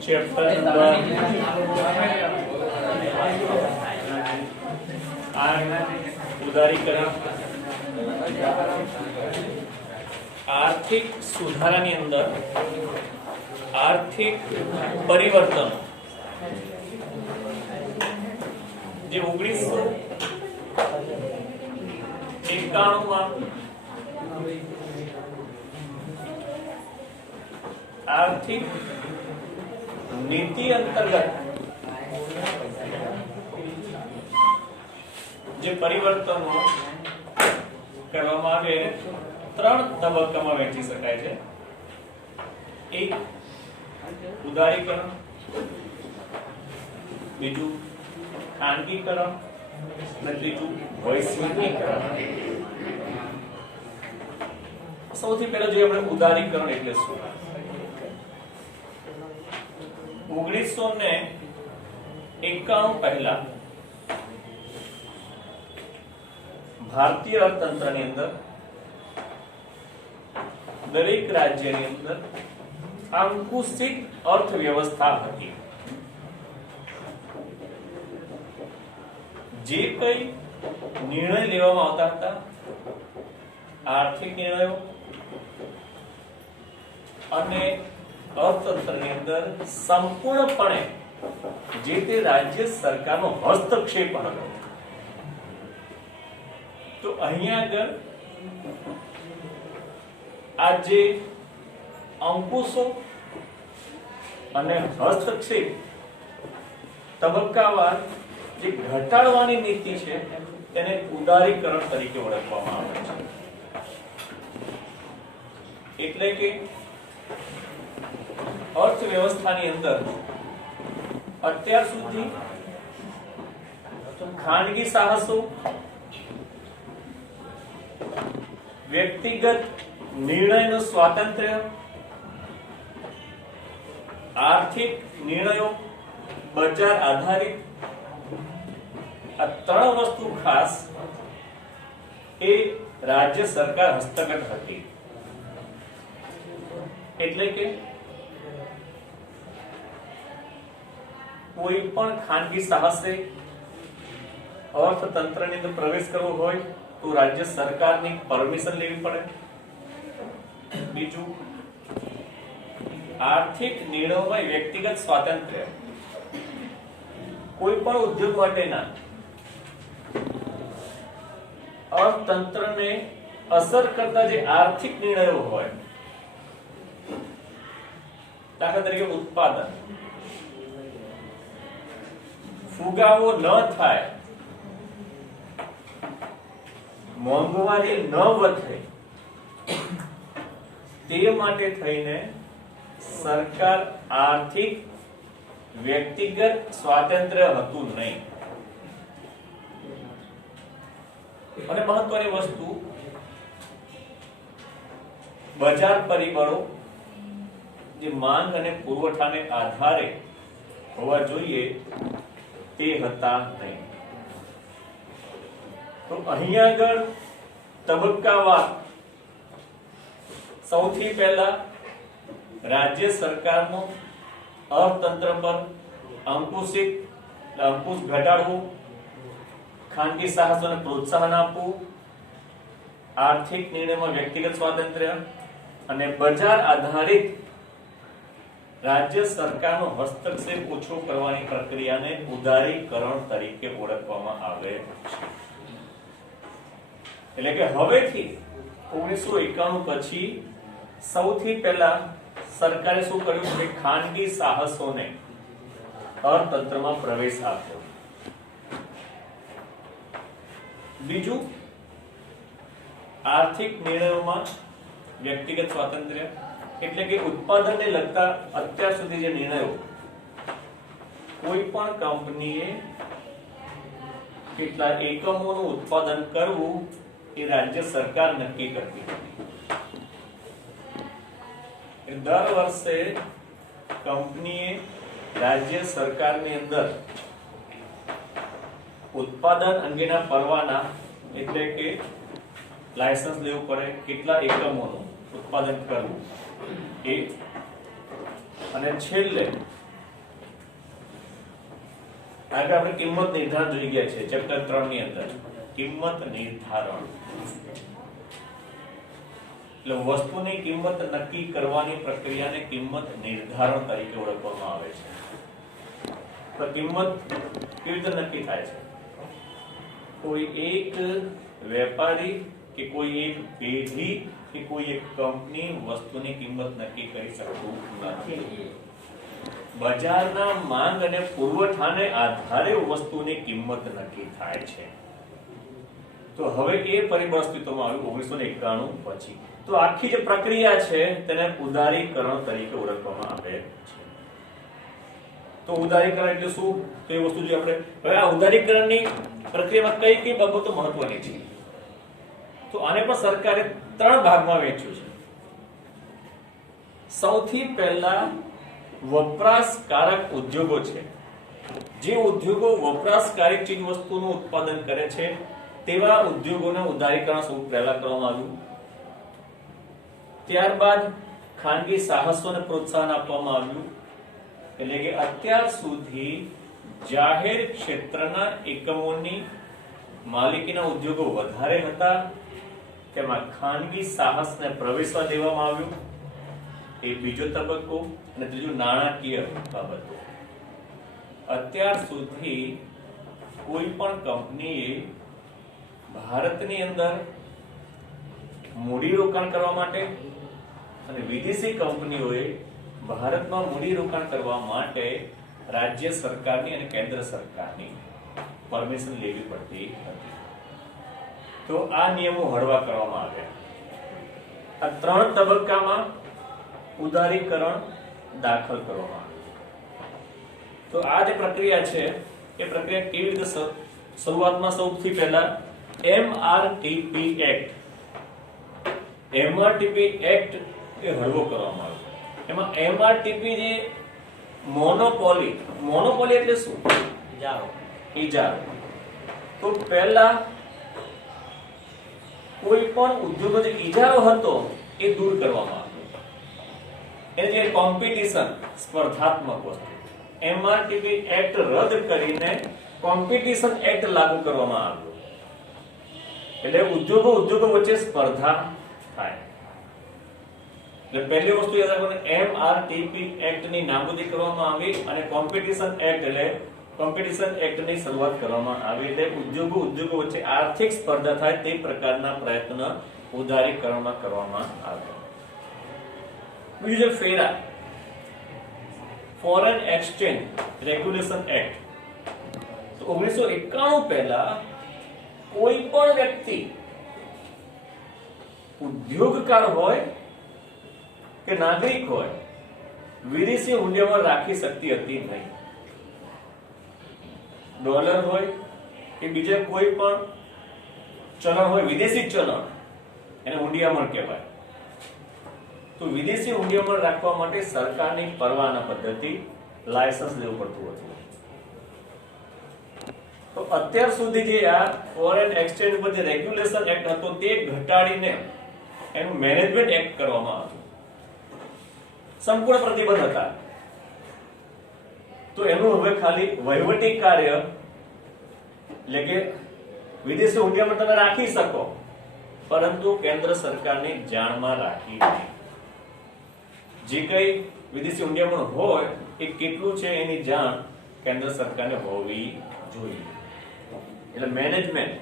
Chapter number 8 उदारीकरण आर्थिक सुधारानी अंदर आर्थिक परिवर्तन जे 1991 માં आर्थिक नीति अंतर्गत जे परिवर्तनो કરવામાં આવે ત્રણ તબક્કામાં વહેંચી શકાય છે. એક ઉદારીકરણ, બીજું ખાનગીકરણ અને ત્રીજું વૈશ્વિકીકરણ. સૌથી પહેલા જોઈએ આપણે ઉદારીકરણ એટલે શું. 1991 પહેલા ભારતીય અર્થતંત્રની અંદર દરેક રાજ્યની અંદર અંકુશિત અર્થવ્યવસ્થા હતી. જે કઈ નિર્ણય લેવામાં આવતા હતા આર્થિક નિર્ણયો અને અર્થતંત્રની અંદર સંપૂર્ણપણે જે તે રાજ્ય સરકારનો હસ્તક્ષેપ હતો. તો અહીંયા આગળ આ જે અંકુશો અને હસ્તક્ષેપ તબક્કાવાર જે ઘટાડવાની નીતિ છે તેને ઉદારીકરણ તરીકે ઓળખવામાં આવે છે. એટલે કે અર્થવ્યવસ્થાની અંદર અત્યાર સુધી ખાનગી સાહસો, વ્યક્તિગત નિર્ણયનું સ્વાતંત્ર્ય, આર્થિક નિર્ણયો બજાર આધારિત, આ ત્રણ વસ્તુ ખાસ એ રાજ્ય સરકાર હસ્તગત હતી. એટલે કે કોઈ પણ ખાનગી સાહસે અર્થતંત્રની અંદર પ્રવેશ કરવો હોય તો રાજ્ય સરકારની પરમિશન લેવી પડે. બીજું, આર્થિક નિર્ણયોમાં વ્યક્તિગત સ્વાતંત્ર્ય, કોઈ પણ ઉદ્યોગ માટેના અર્થતંત્રને અસર કરતા જે આર્થિક નિર્ણયો હોય, દાખલા તરીકે ઉત્પાદન, ફુગાવો ન થાય, મોંઘવારી ન વધે, તે માટે થઈને સરકાર આર્થિક વ્યક્તિગત સ્વાતંત્ર્ય હતું નહીં. અને મહત્વની વસ્તુ, બજાર પરિબળો જે માંગ અને પુરવઠાને આધારે હોવા જોઈએ તે હતા નહીં. તો અહીંયા આગળ તબક્કાવાર સૌથી પહેલા રાજ્ય સરકારનો અર્થતંત્ર પર અંકુશ ઘટાડવું, ખાનગી સાહસોને પ્રોત્સાહન આપવું, આર્થિક નિર્ણયમાં વ્યક્તિગત સ્વાતંત્ર્ય અને બજાર આધારિત રાજ્ય સરકારનો હસ્તક્ષેપ ઓછો કરવાની પ્રક્રિયાને ઉદારીકરણ તરીકે ઓળખવામાં આવે છે. એટલે કે હવેથી 1991 પછી સૌથી પહેલા સરકારે શું કર્યું કે ખાનગી સાહસોને અર્થતંત્રમાં પ્રવેશ આપ્યો. બીજું, આર્થિક નિર્ણયોમાં વ્યક્તિગત સ્વાતંત્ર્ય, એટલે કે ઉત્પાદનને લગતા અત્યાર સુધી જે નિર્ણયો કોઈ પણ કંપનીએ કેટલા એકમોનું ઉત્પાદન કરવું એ રાજ્ય સરકાર નક્કી કરતી હતી. દર વર્ષે કંપનીએ રાજ્ય સરકારની અંદર ઉત્પાદન અંગેના પરવાના એટલે કે લાયસન્સ લેવું પડે, કેટલા એકમોનું ઉત્પાદન કરવું એ, અને છેલ્લે આગળ આપણે કિંમત નિર્ધારણ જોઈ ગયા છે ચેપ્ટર 3 ની અંદર. કિંમત નિર્ધારણ એટલે વસ્તુની કિંમત નક્કી કરવાની પ્રક્રિયાને કિંમત નિર્ધારણ તરીકે ઓળખવામાં આવે છે. તો કિંમત કેવી રીતે નક્કી થાય છે? કોઈ એક વેપારી કે કોઈ એક પેઢી કે કોઈ એક કંપની વસ્તુની કિંમત નક્કી કરી શકતું નથી. બજારના માંગ અને પુરવઠાને આધારે વસ્તુની કિંમત નક્કી થાય છે. તો હવે એ પરિબળ અસ્તિત્વમાં આવ્યું 1991 પછી. તો આખી જે પ્રક્રિયા છે તેને ઉદારીકરણ તરીકે ઓળખવામાં આવે છે. તો ઉદારીકરણ એટલે શું? તો એ વસ્તુ જે આપણે હવે આ ઉદારીકરણની પ્રક્રિયામાં કઈ કઈ બાબતો મહત્વની છે? તો આને પણ સરકારે 3 ભાગમાં વહેંચ્યું છે. સૌથી પહેલા વપરાશકારક ઉદ્યોગો છે. જે ઉદ્યોગો વપરાશકારક ચીજ વસ્તુનું ઉત્પાદન કરે છે તેવા ઉદ્યોગોને ઉદારીકરણ સૌ પહેલા કરવામાં આવ્યું. ત્યારબાદ ખાનગી સાહસોને પ્રોત્સાહન આપવામાં આવ્યું. એટલે કે અત્યાર સુધી જાહેર ક્ષેત્રના એકમોની માલિકીના ઉદ્યોગો વધારે હતા, તેમાં ખાનગી સાહસને પ્રવેશવા દેવામાં આવ્યું. એ બીજો તબક્કો. અને ત્રીજું નાણાકીય બાબતો. અત્યાર સુધી કોઈ પણ કંપનીએ ભારતની અંદર મૂડીરોકાણ કરવા માટે અને વિદેશી કંપનીઓએ ભારતમાં મૂડીરોકાણ કરવા માટે રાજ્ય સરકારની અને કેન્દ્ર સરકારની પરમિશન લેવી પડતી હતી. તો આ નિયમો હળવા કરવામાં આવ્યા. આ 3 તબક્કામાં ઉદારીકરણ દાખલ કરવામાં આવ્યું. તો આ જે પ્રક્રિયા છે એ પ્રક્રિયા કેવી રીતે શરૂઆતમાં સૌથી પહેલા MRTP એક્ટ એ હળવો કરવામાં આવ્યો. એમાં MRTP જે મોનોપોલી એટલે શું? ઇજારો. તો પહેલા કોઈ પણ ઉદ્યોગનો જે ઇજારો હતો એ દૂર કરવામાં આવ્યો. એટલે જે કોમ્પિટિશન સ્પર્ધાત્મક વસ્તુ MRTP એક્ટ રદ કરીને કોમ્પિટિશન એક્ટ લાગુ કરવામાં આવ્યો. એટલે ઉદ્યોગો વચ્ચે સ્પર્ધા થાય. એટલે પહેલી વસ્તુ યાદ રાખો, MRTP એક્ટ ની નાબૂદી કરવામાં આવી અને કોમ્પિટિશન એક્ટ એટલે કોમ્પિટિશન એક્ટ ની શરૂઆત કરવામાં આવી. એટલે ઉદ્યોગો વચ્ચે આર્થિક સ્પર્ધા થાય તે પ્રકારના પ્રયત્ન ઉદારીકરણમાં કરવામાં આવ્યા. બીજું છે ફેરા, ફોરેન એક્સચેન્જ રેગ્યુલેશન એક્ટ. તો 1991 પહેલા કોઈ પણ વ્યક્તિ ઉદ્યોગકાર હોય કે નાગરિક હોય વિદેશી મૂલ્યમાં રાખી શકતી હતી નહીં. ડોલર હોય કે બીજા કોઈ પણ ચલણ હોય, વિદેશી ચલણ, એને હુંડિયામણ કહેવાય. તો વિદેશી હુંડિયામણ રાખવા માટે સરકારની પરવાના પદ્ધતિ લાયસન્સ લેવું પડતું હતું. તો અત્યાર સુધી જે આ ફોરેન એક્સચેન્જ પર જે રેગ્યુલેશન એક્ટ હતો તે ઘટાડીને એનું મેનેજમેન્ટ એક્ટ કરવામાં આવ્યું. સંપૂર્ણ પ્રતિબંધ હતા. તો એનું હવે ખાલી વહીવટી કાર્ય એટલે કે વિદેશી હુંડિયામણ તમે રાખી શકો, પરંતુ કેન્દ્ર સરકારની જાણમાં રાખી નહીં. જે કઈ વિદેશી હુંડિયામણ હોય એ કેટલું છે એની જાણ કેન્દ્ર સરકારને હોવી જોઈએ. એટલે મેનેજમેન્ટ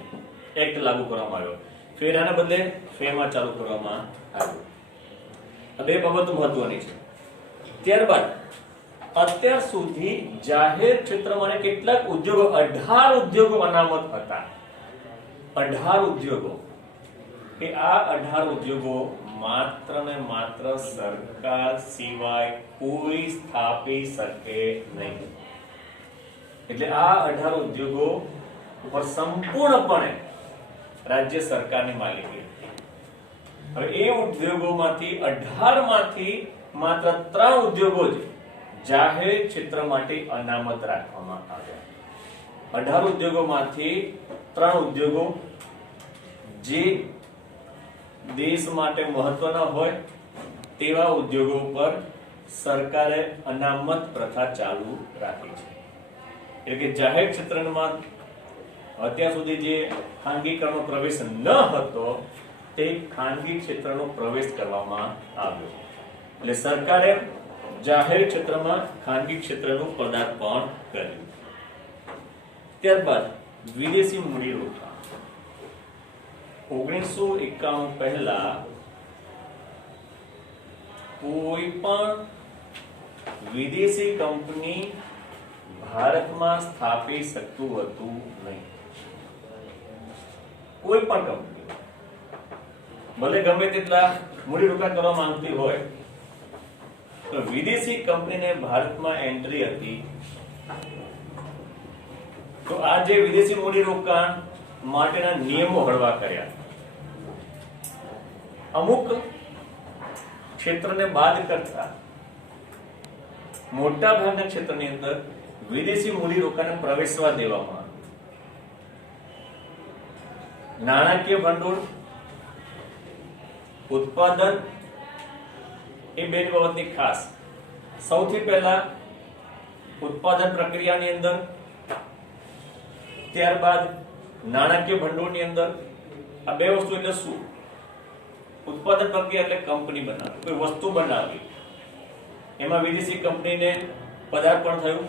એક્ટ લાગુ કરવામાં આવ્યો. ફેરાના બદલે ફેમાં ચાલુ કરવામાં આવ્યું. આ બે બાબતો મહત્વની છે. ત્યારબાદ અત્યાર સુધી જાહેર ક્ષેત્રમાં કેટલાક ઉદ્યોગો 18 ઉદ્યોગો અનામત હતા. 18 ઉદ્યોગો. કે આ 18 ઉદ્યોગો માત્ર ને માત્ર સરકાર સિવાય કોઈ સ્થાપી શકે નહીં. એટલે આ 18 ઉદ્યોગો ઉપર સંપૂર્ણપણે રાજ્ય સરકારની માલિકી હતી. હવે એ ઉદ્યોગોમાંથી 18 માંથી માત્ર 3 ઉદ્યોગો જ જાહેર ક્ષેત્ર માટે અનામત રાખવામાં આવ્યા. 18 ઉદ્યોગોમાંથી 3 ઉદ્યોગો જે દેશ માટે મહત્વના હોય તેવા ઉદ્યોગો પર સરકારે અનામત પ્રથા ચાલુ રાખી છે. એટલે કે જાહેર ક્ષેત્રમાં અત્યાર સુધી જે ખાનગીકરણનો પ્રવેશ ન હતો તે ખાનગી ક્ષેત્રનો પ્રવેશ કરવામાં આવ્યો. એટલે સરકારે જાહેર ક્ષેત્રમાં ખાનગી ક્ષેત્રનું પદાર્પણ કર્યું. ત્યારબાદ વિદેશી મૂડીરોકાણ. 1951 પહેલા કોઈ પણ વિદેશી કંપની ભારતમાં સ્થાપી શકતું હતું નહીં. કોઈ પણ કંપની ભલે ગમે તેટલા મૂડીરોકાણ કરવા માંગતી હોય તો વિદેશી કંપનીને ભારતમાં એન્ટ્રી હતી તો આ જે વિદેશી મૂડીરોકાણ માટેના નિયમો હળવા કર્યા. અમુક ક્ષેત્રને બાદ કરતા મોટા ભાગના ક્ષેત્રની અંદર વિદેશી મૂડીરોકાણને પ્રવેશવા દેવામાં આવ્યું. નાણાકીય ભંડોળ, ઉત્પાદન એ બે બાબતની ખાસ. સૌથી પહેલા ઉત્પાદન પ્રક્રિયાની અંદર, ત્યારબાદ નાણાકીય ભંડોળની અંદર. આ બે વસ્તુ એટલે શું? ઉત્પાદન પ્રક્રિયા એટલે કંપની બનાવી, કોઈ વસ્તુ બનાવી, એમાં વિદેશી કંપનીને પદાર્પણ થયું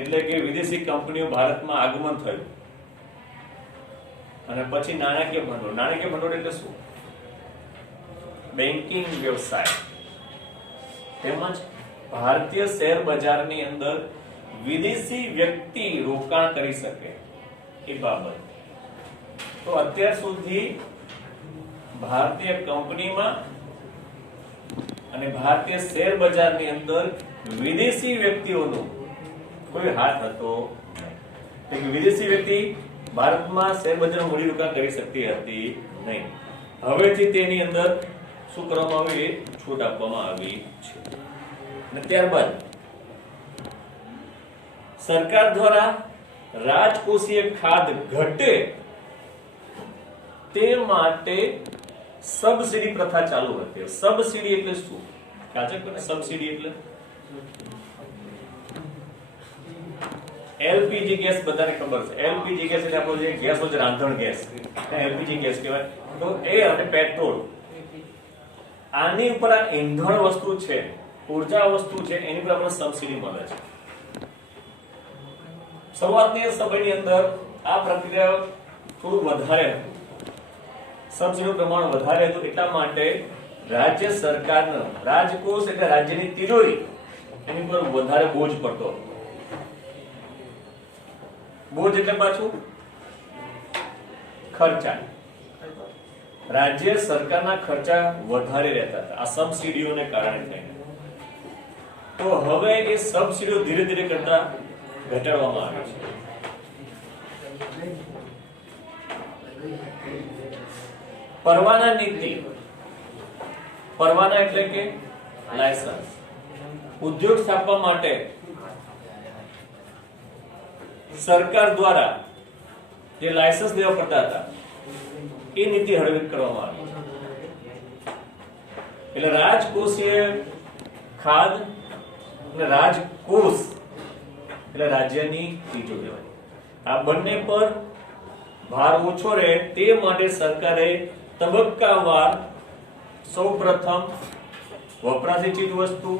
એટલે કે વિદેશી કંપનીઓ ભારતમાં આગમન થયું. અને પછી નાણાકીય ભંડોળ. નાણાકીય ભંડોળ એટલે શું? બેન્કિંગ વ્યવસાય તેમજ ભારતીય શેર બજારની અંદર વિદેશી વ્યક્તિ રોકાણ કરી શકે એ બાબત. તો અત્યાર સુધી ભારતીય કંપનીમાં અને ભારતીય શેર બજારની અંદર વિદેશી વ્યક્તિઓનો કોઈ હાથ હતો નહીં. વિદેશી વ્યક્તિ ભારતમાં શેર બજારમાં મૂડીરોકાણ કરી શકતી હતી નહીં. હવેથી તેની અંદર શું કરવામાં આવ્યું? એ છૂટ આપવામાં આવી છે. અને ત્યારબાદ સરકાર દ્વારા રાજકોષીય ખાધ ઘટે તે માટે સબસિડી પ્રથા ચાલુ હતી. સબસિડી એટલે શું? ખ્યાલ છે કોને? સબસિડી એટલે એલપીજી ગેસ બધાને ખબર છે. એલપીજી ગેસ એટલે આપણો જે ગેસ હોય છે, રાંધણ ગેસ, એલપીજી ગેસ કહેવાય. તો એ અને પેટ્રોલ, આની ઉપર આ ઈંધણ વસ્તુ છે, ઉર્જા વસ્તુ છે, એની પર આપણને સબસિડી મળે છે. શરૂઆતની સમયની અંદર આ પ્રક્રિયા થોડું વધારે હતું. સબસિડીનું પ્રમાણ વધારે હતું એટલા માટે રાજ્ય સરકારનો રાજકોષ એટલે રાજ્યની તિજોરી, એની પર વધારે બોજ પડતો હતો. બોજ એટલે પાછું ખર્ચા. રાજ્ય સરકારના ખર્ચા વધારે રહેતા હતા આ સબસિડીઓને કારણે થઈને. તો હવે એ સબસિડીઓ ધીરે ધીરે કરતા ઘટાડવામાં આવે છે. પરવાના નીતિ. પરવાના એટલે કે લાયસન્સ. ઉદ્યોગ સ્થાપવા માટે સરકાર દ્વારા જે લાયસન્સ દેવા પડતા હતા એ નીતિ હળવી કરવામાં આવી. એટલે રાજકોષીય ખાધ અને રાજકોષ એટલે રાજ્યની તિજોરી. આ બંને પર ભાર ઓછો રહે તે માટે સરકારે તબક્કાવાર સૌપ્રથમ વપરાશી ચીજ વસ્તુ,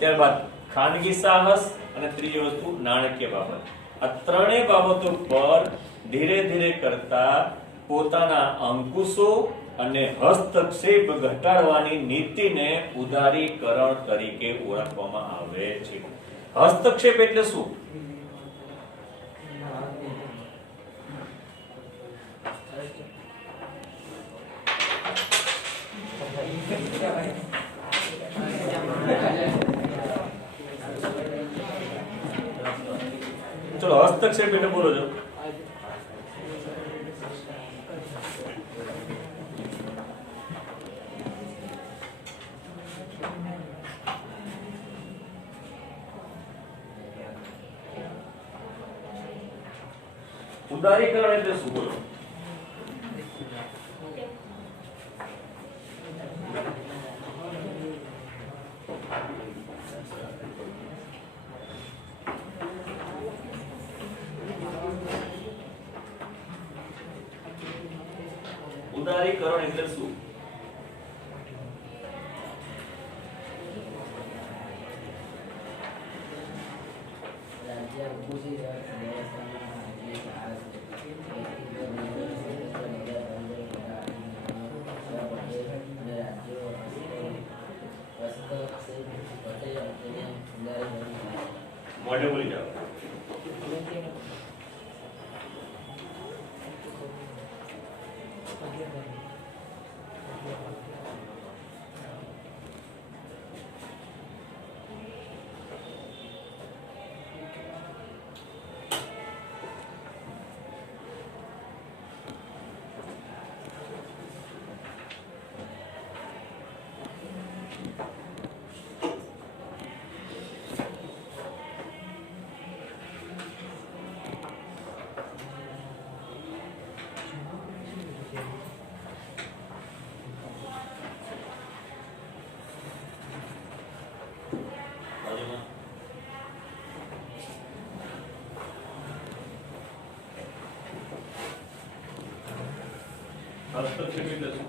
ત્યારબાદ ખાનગી સાહસ અને ત્રીજી વસ્તુ નાણાકીય બાબત. આ ત્રણેય બાબતો પર ધીરે ધીરે કરતા પોતાના અંકુશો અને હસ્તક્ષેપ ઘટાડવાની નીતિને ઉદારીકરણ તરીકે ઓળખવામાં આવે છે. હસ્તક્ષેપ એટલે શું? ચલો હસ્તક્ષેપ એટલે બોલો છો. ઉદારીકરણ એટલે શું બોલો? ઉદારીકરણ એટલે શું? મોઢે બોલી જાઓ. હસ્તક્ષેપ એટલે શું?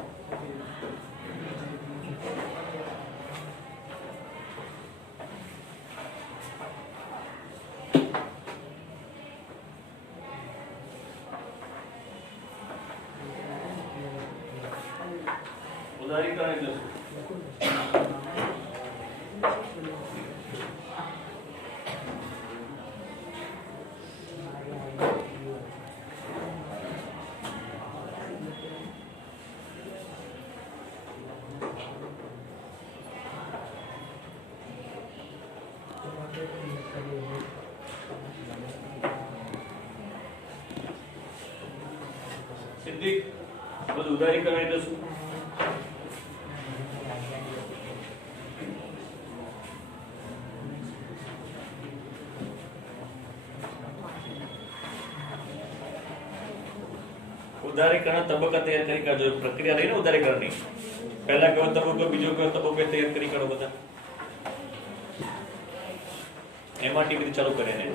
ઉદારીકરણ એટલે શું? સિદ્ધિક, બધું ઉદારીકરણ એટલે શું? ઉદારીકરણ તબક્કા તૈયાર કરી કાઢો. પ્રક્રિયા રહીને ઉદારીકરણની પહેલા કયો તબક્કો, બીજો કયો તબક્કો તૈયાર કરી કાઢો બધા. એમાં ટીવી ચાલુ કરે ને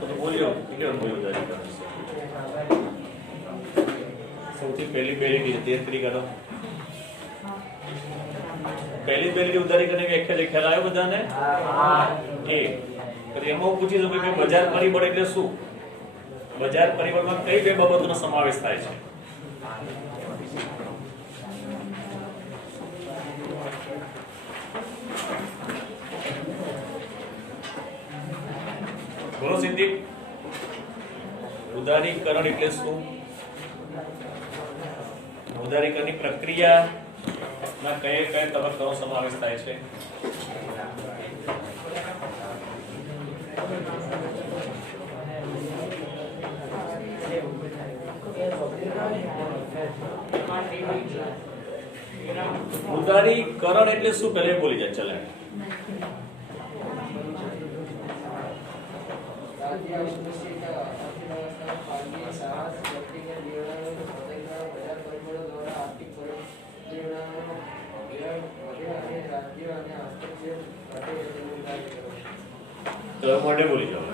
તો બોલ્યો કેવું બોલ્યો ઉદારીકરણ સૌથી પહેલી તૈયાર કરી કાઢો. પહેલી ઉદારીકરણ વ્યાખ્યા ખ્યાલ આવ્યો બધાને? એ એમાં પૂછી શકો કે બજાર પરિબળ એટલે શું? બજાર પરિબળમાં કઈ બે બાબતોનો સમાવેશ થાય છે? બોલો સિદ્ધિક, ઉદારીકરણ એટલે શું? ઉદારીકરણની પ્રક્રિયા ના કયા તબક્કાનો સમાવેશ થાય છે? ઉદારીકરણ એટલે શું? પહેલા બોલી જાય. ચલે મોઢે બોલી જાઓ.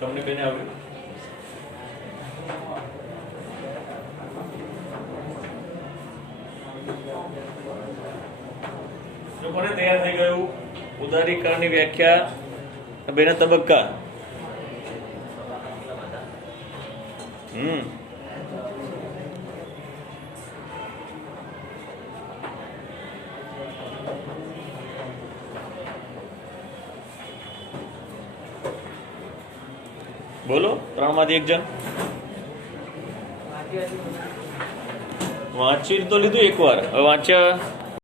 તમને બેને આવ્યું? કોને તૈયાર થઈ ગયું? ઉદારીકરણની વ્યાખ્યા બેના તબક્કા. બોલો, 3 માંથી એક જણ વાંચી તો લીધું એકવાર, હવે વાંચ્યા